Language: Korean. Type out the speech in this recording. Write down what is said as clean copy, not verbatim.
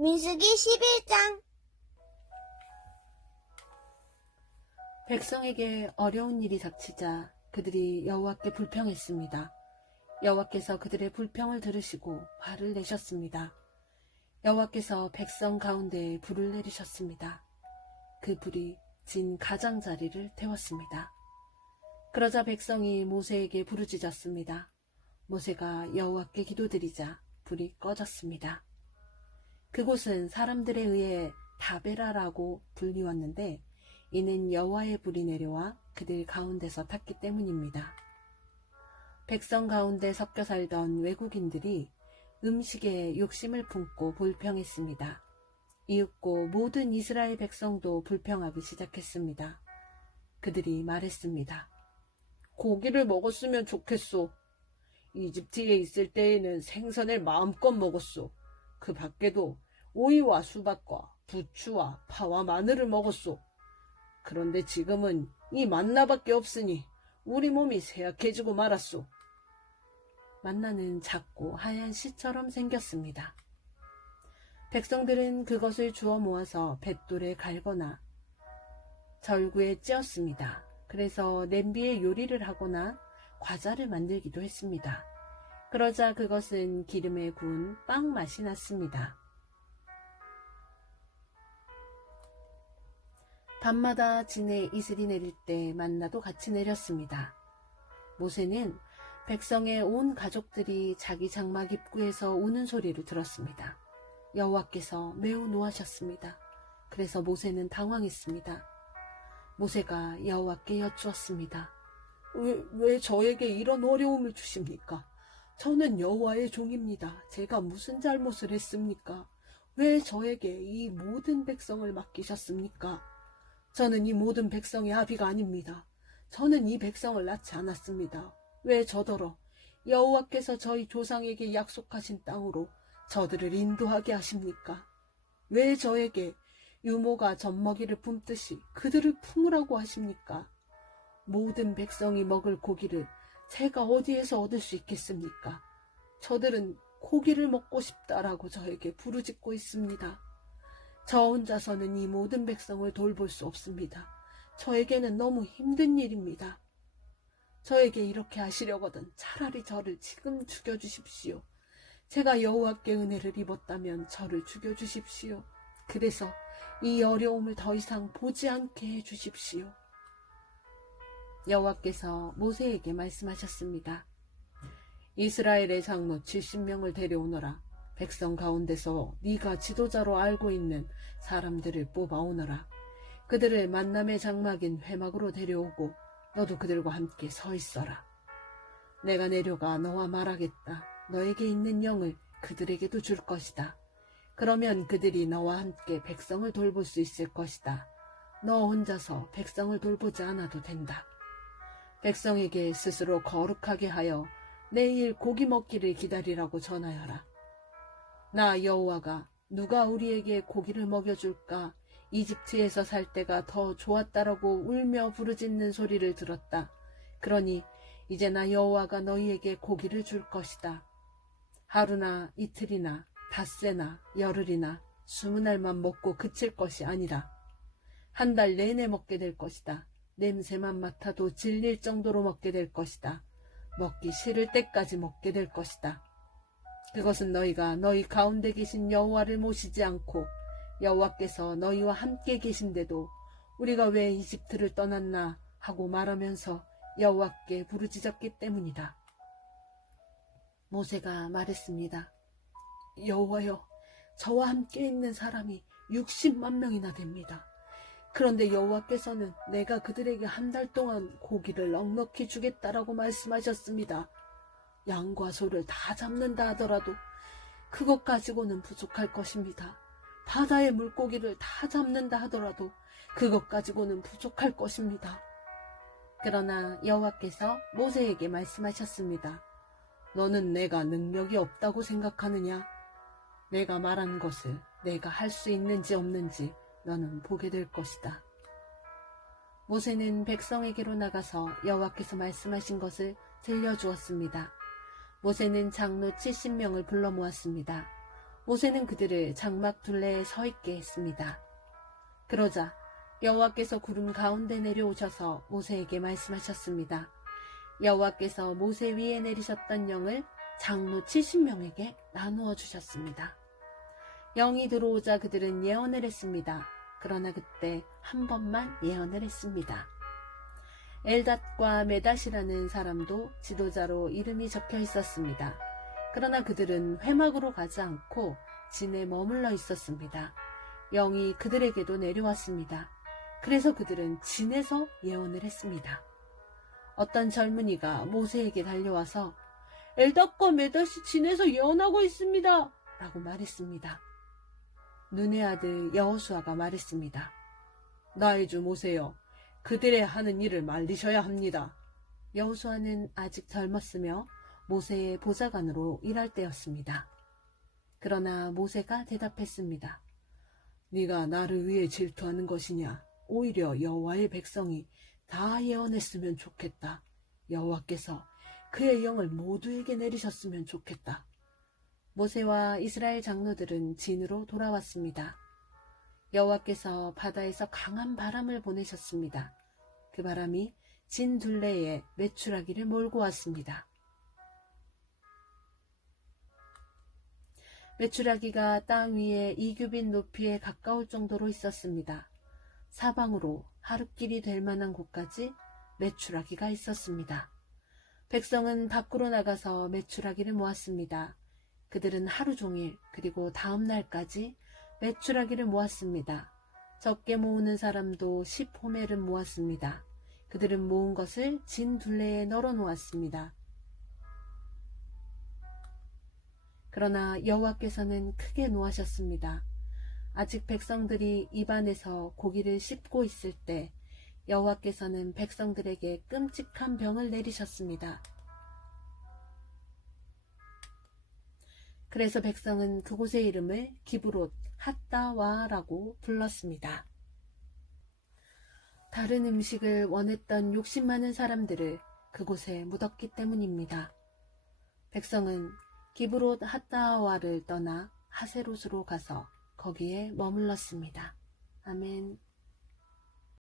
민수기 11장. 백성에게 어려운 일이 닥치자 그들이 여호와께 불평했습니다. 여호와께서 그들의 불평을 들으시고 화를 내셨습니다. 여호와께서 백성 가운데에 불을 내리셨습니다. 그 불이 진 가장자리를 태웠습니다. 그러자 백성이 모세에게 부르짖었습니다. 모세가 여호와께 기도드리자 불이 꺼졌습니다. 그곳은 사람들에 의해 다베라라고 불리웠는데 이는 여호와의 불이 내려와 그들 가운데서 탔기 때문입니다. 백성 가운데 섞여 살던 외국인들이 음식에 욕심을 품고 불평했습니다. 이윽고 모든 이스라엘 백성도 불평하기 시작했습니다. 그들이 말했습니다. 고기를 먹었으면 좋겠소. 이집트에 있을 때에는 생선을 마음껏 먹었소. 그 밖에도 오이와 수박과 부추와 파와 마늘을 먹었소. 그런데 지금은 이 만나밖에 없으니 우리 몸이 쇠약해지고 말았소. 만나는 작고 하얀 씨처럼 생겼습니다. 백성들은 그것을 주워 모아서 뱃돌에 갈거나 절구에 찧었습니다. 그래서 냄비에 요리를 하거나 과자를 만들기도 했습니다. 그러자 그것은 기름에 구운 빵 맛이 났습니다. 밤마다 진에 이슬이 내릴 때 만나도 같이 내렸습니다. 모세는 백성의 온 가족들이 자기 장막 입구에서 우는 소리를 들었습니다. 여호와께서 매우 노하셨습니다. 그래서 모세는 당황했습니다. 모세가 여호와께 여쭈었습니다. 왜 저에게 이런 어려움을 주십니까? 저는 여호와의 종입니다. 제가 무슨 잘못을 했습니까? 왜 저에게 이 모든 백성을 맡기셨습니까? 저는 이 모든 백성의 아비가 아닙니다. 저는 이 백성을 낳지 않았습니다. 왜 저더러 여호와께서 저희 조상에게 약속하신 땅으로 저들을 인도하게 하십니까? 왜 저에게 유모가 젖먹이를 품듯이 그들을 품으라고 하십니까? 모든 백성이 먹을 고기를 제가 어디에서 얻을 수 있겠습니까? 저들은 고기를 먹고 싶다라고 저에게 부르짖고 있습니다. 저 혼자서는 이 모든 백성을 돌볼 수 없습니다. 저에게는 너무 힘든 일입니다. 저에게 이렇게 하시려거든 차라리 저를 지금 죽여주십시오. 제가 여호와께 은혜를 입었다면 저를 죽여주십시오. 그래서 이 어려움을 더 이상 보지 않게 해주십시오. 여호와께서 모세에게 말씀하셨습니다. 이스라엘의 장로 70명을 데려오너라. 백성 가운데서 네가 지도자로 알고 있는 사람들을 뽑아오너라. 그들을 만남의 장막인 회막으로 데려오고 너도 그들과 함께 서 있어라. 내가 내려가 너와 말하겠다. 너에게 있는 영을 그들에게도 줄 것이다. 그러면 그들이 너와 함께 백성을 돌볼 수 있을 것이다. 너 혼자서 백성을 돌보지 않아도 된다. 백성에게 스스로 거룩하게 하여 내일 고기 먹기를 기다리라고 전하여라. 나 여호와가 누가 우리에게 고기를 먹여줄까? 이집트에서 살 때가 더 좋았다라고 울며 부르짖는 소리를 들었다. 그러니 이제 나 여호와가 너희에게 고기를 줄 것이다. 하루나 이틀이나 닷새나 열흘이나 20날만 먹고 그칠 것이 아니라 한 달 내내 먹게 될 것이다. 냄새만 맡아도 질릴 정도로 먹게 될 것이다. 먹기 싫을 때까지 먹게 될 것이다. 그것은 너희가 너희 가운데 계신 여호와를 모시지 않고 여호와께서 너희와 함께 계신데도 우리가 왜 이집트를 떠났나 하고 말하면서 여호와께 부르짖었기 때문이다. 모세가 말했습니다. 여호와여, 저와 함께 있는 사람이 60만 명이나 됩니다. 그런데 여호와께서는 내가 그들에게 한 달 동안 고기를 넉넉히 주겠다라고 말씀하셨습니다. 양과 소를 다 잡는다 하더라도 그것 가지고는 부족할 것입니다. 바다의 물고기를 다 잡는다 하더라도 그것 가지고는 부족할 것입니다. 그러나 여호와께서 모세에게 말씀하셨습니다. 너는 내가 능력이 없다고 생각하느냐? 내가 말한 것을 내가 할 수 있는지 없는지 너는 보게 될 것이다. 모세는 백성에게로 나가서 여호와께서 말씀하신 것을 들려주었습니다. 모세는 장로 70명을 불러 모았습니다. 모세는 그들을 장막 둘레에 서 있게 했습니다. 그러자 여호와께서 구름 가운데 내려오셔서 모세에게 말씀하셨습니다. 여호와께서 모세 위에 내리셨던 영을 장로 70명에게 나누어 주셨습니다. 영이 들어오자 그들은 예언을 했습니다. 그러나 그때 한 번만 예언을 했습니다. 엘닷과 메닷이라는 사람도 지도자로 이름이 적혀 있었습니다. 그러나 그들은 회막으로 가지 않고 진에 머물러 있었습니다. 영이 그들에게도 내려왔습니다. 그래서 그들은 진에서 예언을 했습니다. 어떤 젊은이가 모세에게 달려와서 엘닷과 메닷이 진에서 예언하고 있습니다 라고 말했습니다. 눈의 아들 여호수아가 말했습니다. 나의 주 모세여, 그들의 하는 일을 말리셔야 합니다. 여호수아는 아직 젊었으며 모세의 보좌관으로 일할 때였습니다. 그러나 모세가 대답했습니다. 네가 나를 위해 질투하는 것이냐? 오히려 여호와의 백성이 다 예언했으면 좋겠다. 여호와께서 그의 영을 모두에게 내리셨으면 좋겠다. 모세와 이스라엘 장로들은 진으로 돌아왔습니다. 여호와께서 바다에서 강한 바람을 보내셨습니다. 그 바람이 진 둘레에 메추라기를 몰고 왔습니다. 메추라기가 땅 위에 2규빗 높이에 가까울 정도로 있었습니다. 사방으로 하루길이 될 만한 곳까지 메추라기가 있었습니다. 백성은 밖으로 나가서 메추라기를 모았습니다. 그들은 하루 종일 그리고 다음 날까지 메추라기를 모았습니다. 적게 모으는 사람도 10호멜을 모았습니다. 그들은 모은 것을 진 둘레에 널어 놓았습니다. 그러나 여호와께서는 크게 노하셨습니다. 아직 백성들이 입안에서 고기를 씹고 있을 때 여호와께서는 백성들에게 끔찍한 병을 내리셨습니다. 그래서 백성은 그곳의 이름을 기브롯 핫다와라고 불렀습니다. 다른 음식을 원했던 욕심 많은 사람들을 그곳에 묻었기 때문입니다. 백성은 기브롯 핫다와를 떠나 하세롯으로 가서 거기에 머물렀습니다. 아멘.